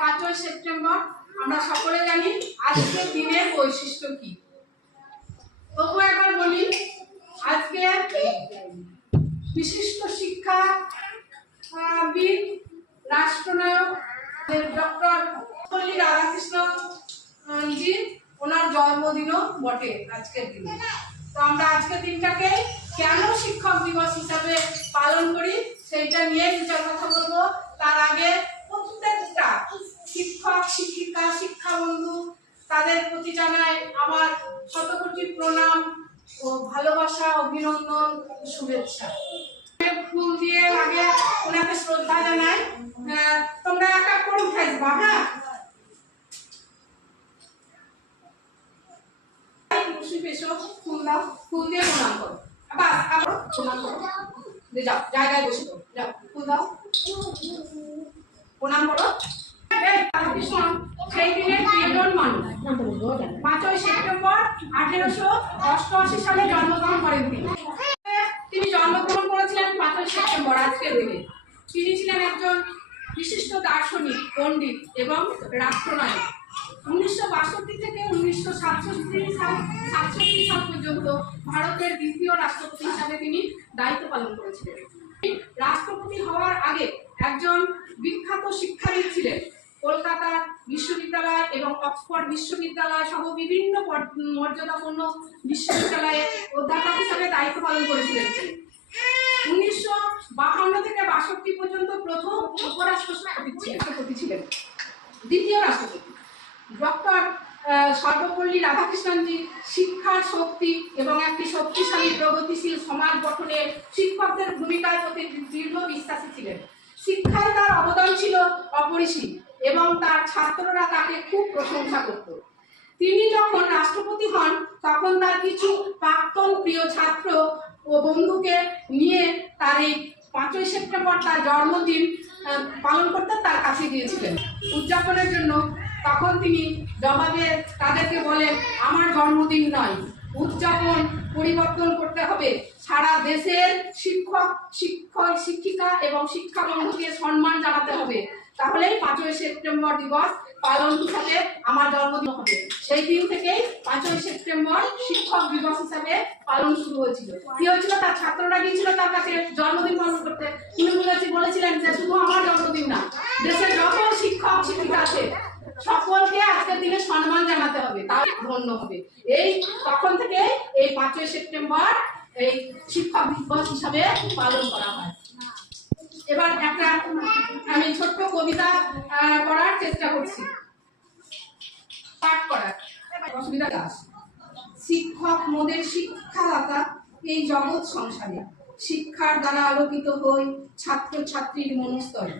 5ই September আমরা সকলে জানি আজকের দিনের বৈশিষ্ট্য কি। তবু একবার বলি, আজকে বিশিষ্ট শিক্ষাবিদ রাষ্ট্রনায়ক ডক্টর সর্বপল্লী রাধাকৃষ্ণন জি ওনার জন্মদিনও বটে আজকের দিনে। তো আমরা আজকের দিনটাকে কেন শিক্ষক দিবস হিসাবে পালন করি সেইটা নিয়ে বিচার কথা বলবো। তার আগে প্রত্যেকটা শিক্ষক শিক্ষিকা শিক্ষা বন্ধু তাদের প্রতি জানাই আমার শতকোটি প্রণাম ও ভালোবাসা, অভিনন্দন, শুভেচ্ছা। ফুল দিয়ে আগে ওনাকে শ্রদ্ধা জানাই। তোমরা এক এক করে উঠে আসবা। হ্যাঁ, ফুল দাও, ফুল দিয়ে প্রণাম করো। আবার আবার প্রণাম করো। যাও জায়গায় বসে করো। যাও ফুল দাও, প্রণাম করো। সেই দিনের প্রিয়জন মানুষ 5ই সেপ্টেম্বর 1888 সালে জন্মগ্রহণ করেন তিনি জন্মগ্রহণ করেছিলেন 5ই সেপ্টেম্বর আজকের দিনে। তিনি ছিলেন একজন বিশিষ্ট দার্শনিক, পণ্ডিত এবং রাষ্ট্রনায়ক। 1962 থেকে 1967 সাল পর্যন্ত ভারতের দ্বিতীয় রাষ্ট্রপতি হিসাবে তিনি দায়িত্ব পালন করেছিলেন। রাষ্ট্রপতি হওয়ার আগে একজন বিখ্যাত শিক্ষাবিদ ছিলেন। কলকাতা বিশ্ববিদ্যালয় এবং অক্সফোর্ড বিশ্ববিদ্যালয় সহ বিভিন্ন মর্যাদাপূর্ণ বিশ্ববিদ্যালয়ে অধ্যাপক হিসাবে দায়িত্ব পালন করেছিলেন। 1952 থেকে 62 পর্যন্ত প্রথম উপরাষ্ট্রপতি ছিলেন। দ্বিতীয় রাষ্ট্রপতি ডক্টর সর্বপল্লী রাধাকৃষ্ণনজি শিক্ষার শক্তি এবং একটি শক্তিশালী প্রগতিশীল সমাজ গঠনে শিক্ষকদের ভূমিকার প্রতি দৃঢ় বিশ্বাসী ছিলেন। শিক্ষায় তার অবদান ছিল অপরিসীম এবং তার ছাত্ররা তাকে খুব প্রশংসা করত। তিনি যখন রাষ্ট্রপতি হন তখন তার কিছু প্রাক্তন প্রিয় ছাত্র ও বন্ধুকে নিয়ে তার এই 5ই সেপ্টেম্বর তার জন্মদিন পালন করতে তার কাছে গিয়েছিলেন উদযাপনের জন্য। তখন তিনি জবাবে তাদেরকে বলেন, আমার জন্মদিন নয়, উদযাপন পরিবর্তন করতে হবে। সারা দেশের শিক্ষক শিক্ষিকা এবং শিক্ষা বন্ধুকে সম্মান জানাতে হবে, তাহলেই 5ই সেপ্টেম্বর দিবস পালন হিসাবে আমার জন্মদিন হবে। সেই দিন থেকেই 5ই সেপ্টেম্বর শিক্ষক দিবস হিসাবে পালন শুরু হয়েছিল। কি হয়েছিল, তার ছাত্ররা গিয়েছিল তার কাছে জন্মদিন পালন করতে। তিনি বলেছিলেন যে শুধু আমার জন্মদিন না, দেশের যত শিক্ষক শিক্ষিকা আছে সকলকে আজকের দিনে সম্মান জানাতে হবে, তার ধন্য হবে। এই তখন থেকে এই 5ই সেপ্টেম্বর এই শিক্ষক দিবস হিসাবে পালন করা হয়। এবার একটা আমি ছোট্ট কবিতা পড়ার চেষ্টা করছি, পাঠ করার। অসুবিধা দাস। শিক্ষক মোদের শিক্ষাদাতা এই জগৎ সংসারে, শিক্ষার দ্বারা আলোকিত হই ছাত্র ছাত্রীর মনস্তরে।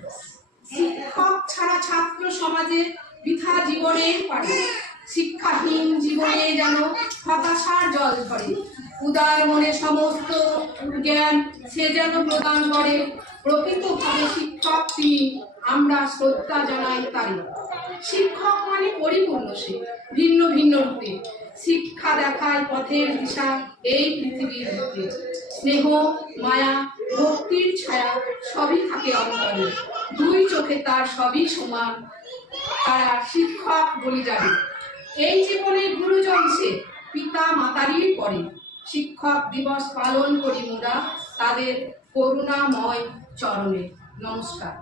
শিক্ষক ছাড়া ছাত্র সমাজে বৃথা জীবনের পারে, শিক্ষাহীন জীবনে যেন হতাশার জল ধরে। উদার মনে সমস্ত জ্ঞান সে যেন প্রদান করে, প্রকৃতভাবে শিক্ষক তিনি, আমরা শ্রদ্ধা জানাই তারে। শিক্ষক মানে পরিপূর্ণ সে, ভিন্ন ভিন্ন রূপে শিক্ষা দেখায় পথের দিশা এই পৃথিবীর বুকে। স্নেহ মায়া ভক্তির ছায়া সবই থাকে অন্তরে, দুই চোখে তার সবই সমান, তারা শিক্ষক বলি জানে। এই জীবনে গুরুজন সে, পিতা মাতারই পরে। শিক্ষক দিবস পালন করি মোরা তাদের করুণাময় চরণে। নমস্কার।